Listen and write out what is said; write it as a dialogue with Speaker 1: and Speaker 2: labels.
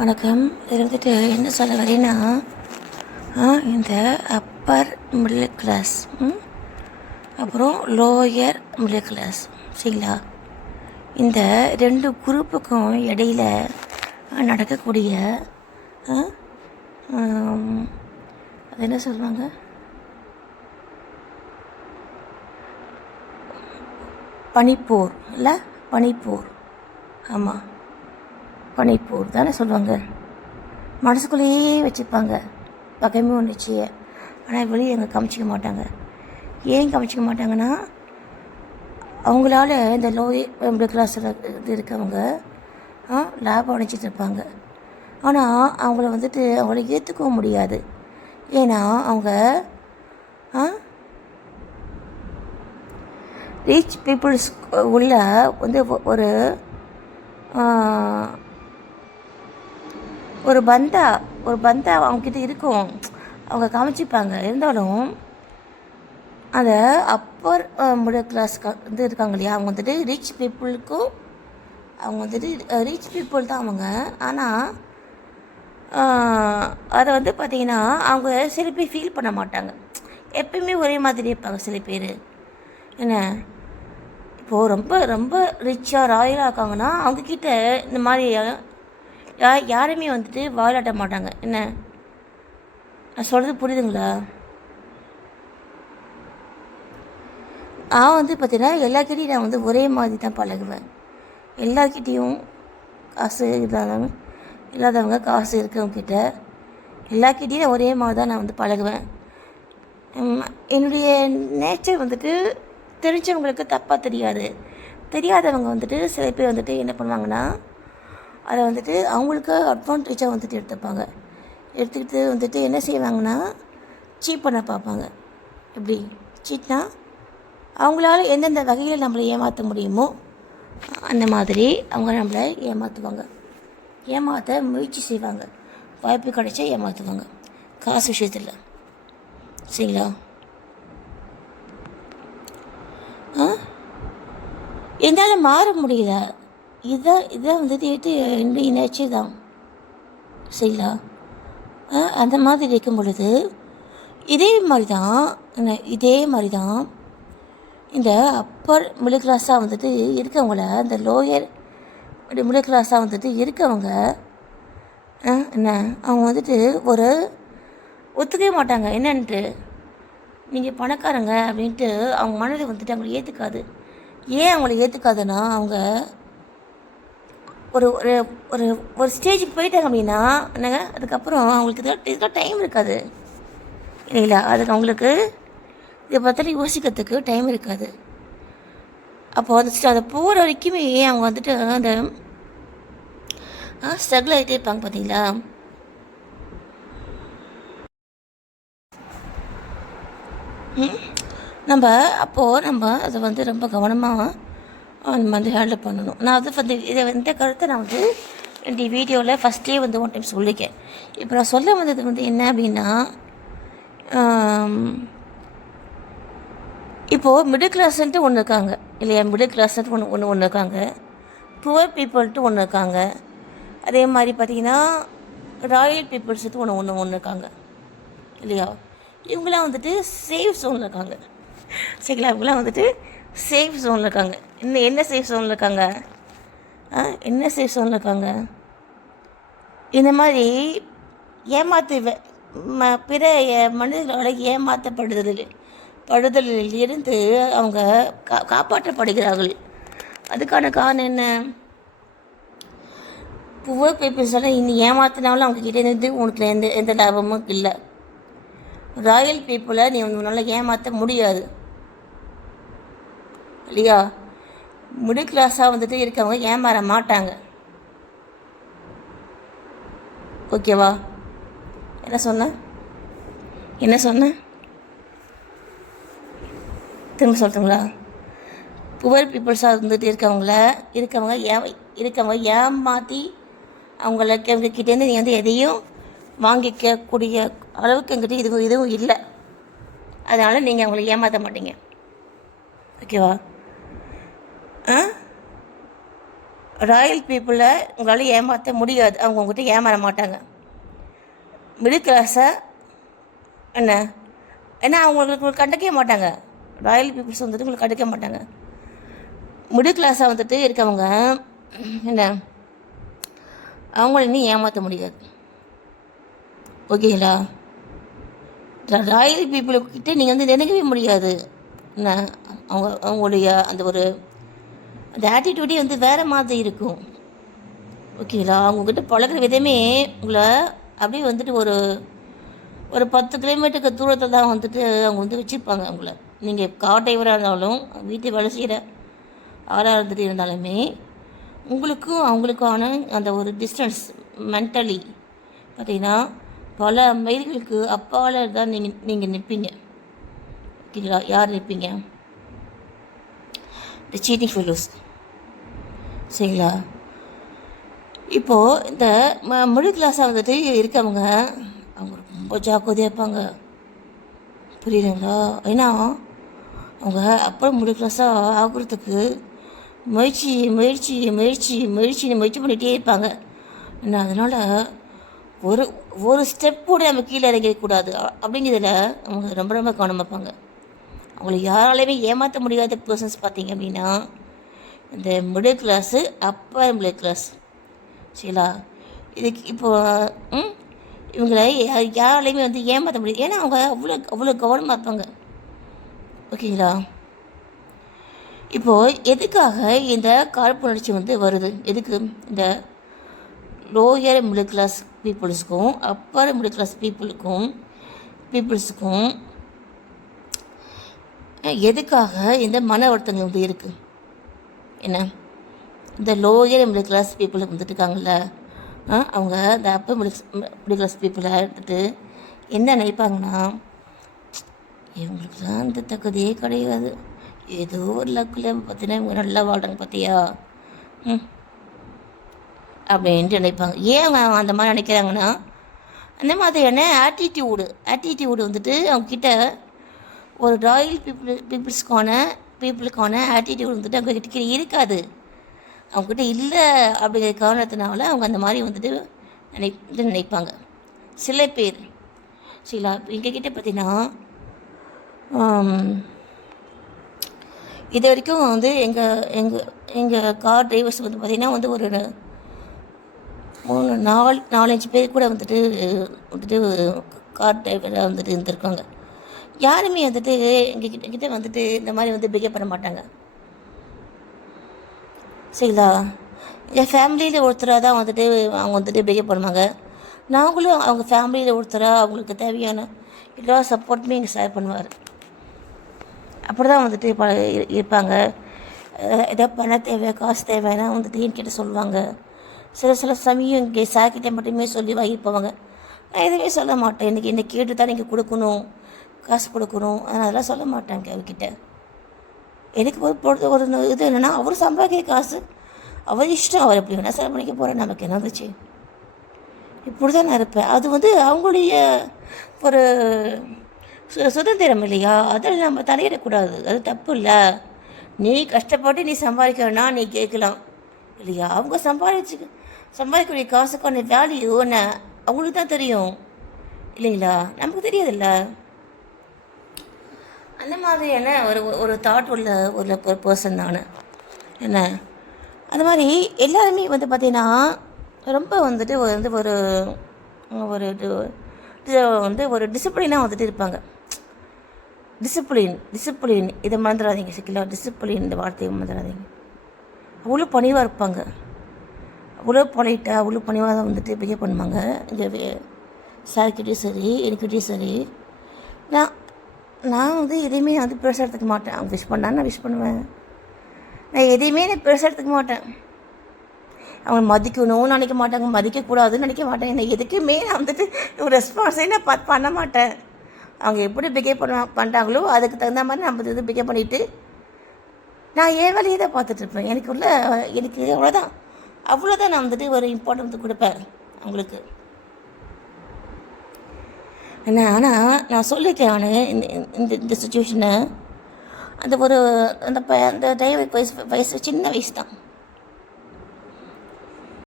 Speaker 1: வணக்கம். இதில் வந்துட்டு என்ன சொல்ல வரேன்னா ஆ, இந்த அப்பர் மிடில் கிளாஸ் அப்புறம் லோயர் மிடில் கிளாஸ் சரிங்களா? இந்த ரெண்டு குரூப்புக்கும் இடையில நடக்கக்கூடிய அது என்ன சொல்லுவாங்க பனிப்போர் இல்லை? பனிப்போர். ஆமாம் பனிப்போர் தானே சொல்லுவாங்க. மனசுக்குள்ளேயே வச்சுப்பாங்க. பகைமை உணர்ச்சியை ஆனால் வெளியே எங்கே கமிச்சிக்க மாட்டாங்க. ஏன் கமிச்சிக்க மாட்டாங்கன்னா அவங்களால இந்த லோ மிடில் கிளாஸில் இது இருக்கவங்க ஆ, லாபம் அடைஞ்சிட்டு இருப்பாங்க. ஆனால் அவங்கள வந்துட்டு அவங்கள ஏற்றுக்கவும் முடியாது. ஏன்னா அவங்க ஆ ரீச் பீப்புள்ஸ் உள்ள வந்து ஒரு ஒரு பந்தா ஒரு பந்தா அவங்கக்கிட்ட இருக்கும். அவங்க காமிச்சிப்பாங்க. இருந்தாலும் அந்த அப்பர் மிடில் கிளாஸ் இது இருக்காங்க இல்லையா? அவங்க வந்துட்டு ரிச் பீப்புளுக்கும் அவங்க வந்துட்டு ரிச் பீப்புள் தான் அவங்க. ஆனால் அதை வந்து பார்த்திங்கன்னா அவங்க சில பேர் ஃபீல் பண்ண மாட்டாங்க. எப்பயுமே ஒரே மாதிரி இருப்பாங்க சில பேர். என்ன? இப்போது ரொம்ப ரொம்ப ரிச்சாக ராயலாக இருக்காங்கன்னா அவங்கக்கிட்ட இந்த மாதிரி யா யாருமே வந்துட்டு வாயிலாட்ட மாட்டாங்க. என்ன? நான் சொல்கிறது புரியுதுங்களா? நான் வந்து பார்த்தீங்கன்னா எல்லாக்கிட்டையும் நான் வந்து ஒரே மாதிரி தான் பழகுவேன். எல்லாக்கிட்டேயும் காசு இல்லாதவங்க இல்லாதவங்க காசு இருக்கவங்க கிட்ட எல்லாக்கிட்டேயும் நான் ஒரே மாதிரி தான் நான் வந்து பழகுவேன். என்னுடைய நேச்சர் வந்துட்டு தெரிஞ்சவங்களுக்கு தப்பாக தெரியாது. தெரியாதவங்க வந்துட்டு சில பேர் வந்துட்டு என்ன பண்ணுவாங்கன்னா அதை வந்துட்டு அவங்களுக்கு அட்வான்டேஜாக வந்துட்டு எடுத்துப்பாங்க. எடுத்துக்கிட்டு வந்துட்டு என்ன செய்வாங்கன்னா சீட் பண்ண பார்ப்பாங்க. எப்படி? சீட்னா அவங்களால எந்தெந்த வகையில் நம்மளை ஏமாற்ற முடியுமோ அந்த மாதிரி அவங்க நம்மளை ஏமாற்றுவாங்க ஏமாற்ற முயற்சி செய்வாங்க. வாய்ப்பு கிடைச்சா ஏமாற்றுவாங்க காசு விஷயத்தில். சரிங்களா? ஆ? என்னால் மாற முடியல. இதான் இதான் வந்துட்டு என்னுடைய நேச்சர் தான் சரிங்களா ஆ, அந்த மாதிரி இருக்கும் பொழுது இதே மாதிரி தான் என்ன, இதே மாதிரி தான் இந்த அப்பர் மிடில் கிளாஸாக வந்துட்டு இருக்கவங்கள இந்த லோயர் மிடில் கிளாஸாக வந்துட்டு இருக்கவங்க ஆ, என்ன அவங்க வந்துட்டு ஒரு ஒத்துக்கவே மாட்டாங்க. என்னன்ட்டு? நீங்கள் பணக்காரங்க அப்படின்ட்டு அவங்க மனதை வந்துட்டு அவங்களை ஏற்றுக்காது ஏன் அவங்கள ஏற்றுக்காதுன்னா அவங்க ஒரு ஒரு ஒரு ஒரு ஸ்டேஜுக்கு போயிட்டாங்க அப்படின்னா என்னங்க? அதுக்கப்புறம் அவங்களுக்கு இதுக்காக டைம் இருக்காது. இல்லைங்களா? அதுக்கு அவங்களுக்கு இதை பார்த்தாலும் யோசிக்கிறதுக்கு டைம் இருக்காது. அப்போ அந்த அதை போகிற வரைக்குமே அவங்க வந்துட்டு அந்த ஸ்ட்ரகிள் ஆகிட்டே இருப்பாங்க பார்த்தீங்களா? ம். நம்ம அப்போது நம்ம அதை வந்து ரொம்ப கவனமாக நம்ம வந்து ஹேண்டில் பண்ணணும். நான் அது வந்து இதை இந்த கருத்தை நான் வந்து இந்த வீடியோவில் ஃபஸ்ட்டே வந்து ஒன் டைம் சொல்லிக்கேன் இப்போ நான் சொல்ல வந்தது வந்து என்ன அப்படின்னா இப்போது மிடில் கிளாஸ்ன்ட்டு ஒன்று இருக்காங்க. இல்லையா? மிடில் கிளாஸ்ன்ட்டு ஒன்று ஒன்று ஒன்று இருக்காங்க. புவர் பீப்புள்ட்டு ஒன்று இருக்காங்க. அதே மாதிரி பார்த்தீங்கன்னா ராயல் பீப்புள்ஸ்ட்டு ஒன்று ஒன்று ஒன்று இருக்காங்க. இல்லையா? இவங்களாம் வந்துட்டு சேஃப் ஜோனில் இருக்காங்க. சரிங்களா? இவங்களாம் வந்துட்டு சேஃப் ஜோனில் இருக்காங்க. இன்னும் என்ன சேஃப் ஜோனில் இருக்காங்க? ஆ என்ன சேஃப் ஜோனில் இருக்காங்க? இந்த மாதிரி ஏமாத்து ம பிற மனிதர்களோட ஏமாற்றப்படுதலில் படுதலில் இருந்து அவங்க கா காப்பாற்றப்படுகிறார்கள். அதுக்கான காரணம் என்ன? புவர் பீப்புள்ஸ் சொன்னால் இன்னும் ஏமாத்தினாலும் அவங்க கிட்டேருந்து உனக்கு எந்த எந்த லாபமும் இல்லை. ராயல் பீப்புளை நீ உன்னால் ஏமாற்ற முடியாது. இல்லையா? மிடில் கிளாஸாக வந்துட்டு இருக்கவங்க ஏமாற மாட்டாங்க. ஓகேவா என்ன சொன்ன? என்ன சொன்ன? திரும்ப சொல்லட்டுங்களா? புவர் பீப்புள்ஸாக இருந்துட்டு இருக்கவங்கள இருக்கவங்க ஏ இருக்கவங்க ஏமாற்றி அவங்கள அவங்க கிட்டேருந்து நீ வந்து எதையும் வாங்கிக்கக்கூடிய அளவுக்கு எங்கிட்ட இதுவும் இதுவும் இல்லை. அதனால் நீங்கள் அவங்கள ஏமாற்ற மாட்டீங்க. ஓகேவா ராயல் பீப்புளை உங்களால் ஏமாற்ற முடியாது. அவங்க உங்ககிட்ட ஏமாற மாட்டாங்க. மிடில் கிளாஸை என்ன? ஏன்னா அவங்களுக்கு கண்டுக்கவே மாட்டாங்க. ராயல் பீப்புள்ஸ் வந்துட்டு உங்களுக்கு கண்டுக்க மாட்டாங்க. மிடில் கிளாஸாக வந்துட்டு இருக்கவங்க என்ன? அவங்கள இன்னும் ஏமாற்ற முடியாது. ஓகேங்களா? ராயல் பீப்புள்கிட்ட நீங்கள் வந்து நினைக்கவே முடியாது. என்ன? அவங்க அவங்களுடைய அந்த ஒரு அந்த ஆட்டிடியூடே வந்து வேறு மாதிரி இருக்கும். ஓகேங்களா அவங்கக்கிட்ட பழகுற விதமே உங்களை அப்படியே வந்துட்டு ஒரு ஒரு பத்து கிலோமீட்டருக்கு தூரத்தில் தான் வந்துட்டு அவங்க வந்து வச்சுருப்பாங்க அவங்கள நீங்கள் கார் டிரைவராக இருந்தாலும் வீட்டு வேலை செய்கிற ஆளாக இருந்துட்டு இருந்தாலுமே உங்களுக்கும் அவங்களுக்கான அந்த ஒரு டிஸ்டன்ஸ் மென்டலி பார்த்தீங்கன்னா பல மைல்களுக்கு அப்பால் தான் நீங்கள் நீங்கள் நிற்பீங்க. ஓகேங்களா யார் நிற்பீங்க? இந்த சீட்டிங் ஃபெலோஸ் சரிங்களா? இப்போது இந்த ம மிடில் கிளாஸாக வந்துட்டு இருக்கவங்க அவங்க ரொம்ப ஜாக்கிரதையாக இருப்பாங்க. புரியுதுங்களா? ஏன்னா அவங்க அப்புறம் மிடில் கிளாஸாக ஆகுறதுக்கு முயற்சி முயற்சி முயற்சி முயற்சின்னு முயற்சி பண்ணிகிட்டே இருப்பாங்க. என்ன அதனால் ஒரு ஒரு ஸ்டெப் கூட நம்ம கீழே இறங்கிடக்கூடாது. அப்படிங்கிறதுல அவங்க ரொம்ப ரொம்ப கவனம் இருப்பாங்க. அவங்கள யாராலையுமே ஏமாற்ற முடியாத பர்சன்ஸ் பார்த்தீங்க அப்படின்னா இந்த middle class upper middle class சரிங்களா? இதுக்கு இப்போ ம்? இவங்களை யாராலையுமே வந்து ஏமாற்ற முடியாது. ஏன்னா அவங்க அவ்வளோ அவ்வளோ கவனமாக இருப்பாங்க. ஓகேங்களா? இப்போது எதுக்காக இந்த காழ்ப்புணர்ச்சி வந்து வருது? எதுக்கு? இந்த லோயர் மிடில் கிளாஸ் பீப்புள்ஸுக்கும் அப்பர் மிடில் கிளாஸ் பீப்புளுக்கும் பீப்புள்ஸுக்கும் எதுக்காக இந்த மன வருத்தங்கள் வந்து இருக்குது என்ன? இந்த லோயர் மிடில் கிளாஸ் பீப்புள் வந்துட்டு இருக்காங்கல்ல அவங்க இந்த அப்பர் மிடில் மிடில் கிளாஸ் பீப்புளை எடுத்துட்டு என்ன நினைப்பாங்கன்னா இவங்களுக்குலாம் அந்த தகுதியே கிடையாது. ஏதோ ஒரு லக்கில் பார்த்தீங்கன்னா இவங்க நல்லா வாழ்றாங்க பார்த்தியா? ம். அப்படின்ட்டு நினைப்பாங்க. ஏன் அந்த மாதிரி நினைக்கிறாங்கன்னா அந்த மாதிரியான ஆட்டிடியூடு ஆட்டிடியூடு வந்துட்டு அவங்கக்கிட்ட ஒரு ராயல் பீப்புள் பீப்புள்ஸ்க்கான பீப்புளுக்கான ஆட்டிடியூட் வந்துட்டு அவங்க கிட்ட இருக்காது. அவங்கக்கிட்ட இல்லை அப்படிங்கிற காரணத்தினால அவங்க அந்த மாதிரி வந்துட்டு நினை இது நினைப்பாங்க. சில பேர் சில எங்கள் கிட்ட பார்த்தீங்கன்னா இது வரைக்கும் வந்து எங்கள் எங்கள் எங்கள் கார் டிரைவர்ஸ் வந்து பார்த்திங்கன்னா வந்து ஒரு மூணு நாலு நாலஞ்சு பேர் கூட வந்துட்டு வந்துட்டு கார் டிரைவராக வந்துட்டு இருந்திருக்காங்க. யாருமே வந்துட்டு எங்கள் கிட்ட கிட்ட வந்துட்டு இந்த மாதிரி வந்து பிஹேவ் பண்ண மாட்டாங்க. சரிங்களா? என் ஃபேமிலியில் ஒருத்தராக தான் வந்துட்டு அவங்க வந்துட்டு பிஹேவ் பண்ணுவாங்க. நாங்களும் அவங்க ஃபேமிலியில் ஒருத்தராக அவங்களுக்கு தேவையான எல்லா சப்போர்ட்டுமே எங்கள் ஷேர் பண்ணுவார். அப்படி தான் வந்துட்டு ப இரு- இருப்பாங்க. அஹ் ஏதாவது பண தேவை காசு தேவைன்னா வந்துட்டு என்கிட்ட சொல்லுவாங்க. சில சில சமயம் இங்கே சார்கிட்ட மட்டுமே சொல்லி வாங்கி போவாங்க. நான் எதுவுமே சொல்ல மாட்டேன். எனக்கு என்னை கேட்டு தான் நீங்கள் கொடுக்கணும். காசு கொடுக்கணும். நான் அதெல்லாம் சொல்ல மாட்டாங்க அவர்கிட்ட. எனக்கு ஒரு பொழுது ஒரு இது என்னென்னா அவர் சம்பாதிக்கிற காசு அவர் இஷ்டம் அவர் எப்படி வேணால் செலவு பண்ணிக்க போகிறேன் நமக்கு என்ன வந்துச்சு? இப்படி தான் நான் இருப்பேன். அது வந்து அவங்களுடைய ஒரு சு சுதந்திரம் இல்லையா? அதில் நம்ம தலையிடக்கூடாது. அது தப்பு இல்லை. நீ கஷ்டப்பட்டு நீ சம்பாதிக்கணும்னா நீ கேட்கலாம். இல்லையா? அவங்க சம்பாதிச்சு சம்பாதிக்கக்கூடிய காசுக்கான வேல்யூ என்ன? அவங்களுக்கு தான் தெரியும். இல்லைங்களா? நமக்கு தெரியாதுல்ல. அந்த மாதிரியான ஒரு ஒரு தாட் உள்ள ஒரு ஒரு பர்சன் நான். என்ன? அந்த மாதிரி எல்லாருமே வந்து பார்த்தீங்கன்னா ரொம்ப வந்துட்டு வந்து ஒரு ஒரு இது- வந்து ஒரு டிசிப்ளினாக வந்துட்டு இருப்பாங்க. டிசிப்ளின் டிசிப்ளின் இதை மறந்துடாதீங்க சிக்கலா டிசிப்ளின் இந்த வார்த்தையை மறந்துடாதீங்க. அவ்வளோ பணிவாக இருப்பாங்க. அவ்வளோ பொலைட்டாக அவ்வளோ பணிவாக தான் வந்துட்டு பிஹேவ் பண்ணுவாங்க. இங்கே சார்கிட்டையும் சரி எனக்கிட்டையும் சரி. நான் நான் வந்து எதையுமே வந்து பெருசாக எடுத்துக்க மாட்டேன். அவங்க விஷ் பண்ணா நான் விஷ் பண்ணுவேன். நான் எதையுமே நான் பெருசாக எடுத்துக்க மாட்டேன். அவங்க மதிக்கணும்னு நினைக்க மாட்டாங்க. மதிக்கக்கூடாதுன்னு நினைக்க மாட்டேன். என்னை எதுக்குமே நான் வந்துட்டு ஒரு ரெஸ்பான்ஸே நான் பார்த்து பண்ண மாட்டேன். அவங்க எப்படி பிஹேவ் பண்ண பண்ணுறாங்களோ அதுக்கு தகுந்த மாதிரி நம்ம இது பிஹேவ் பண்ணிவிட்டு நான் ஏன் வேலையை தான் பார்த்துட்ருப்பேன் எனக்கு உள்ள எனக்கு அவ்வளோதான் அவ்வளோதான் நான் வந்துட்டு ஒரு இம்பார்ட்டன்ஸ் கொடுப்பேன் அவங்களுக்கு. என்ன ஆனால் நான் சொல்லிட்டேன் நான் இந்த இந்த இந்த சுச்சுவேஷனை அந்த ஒரு அந்த ப அந்த டிரைவர் வயசு வயசு சின்ன வயசு தான்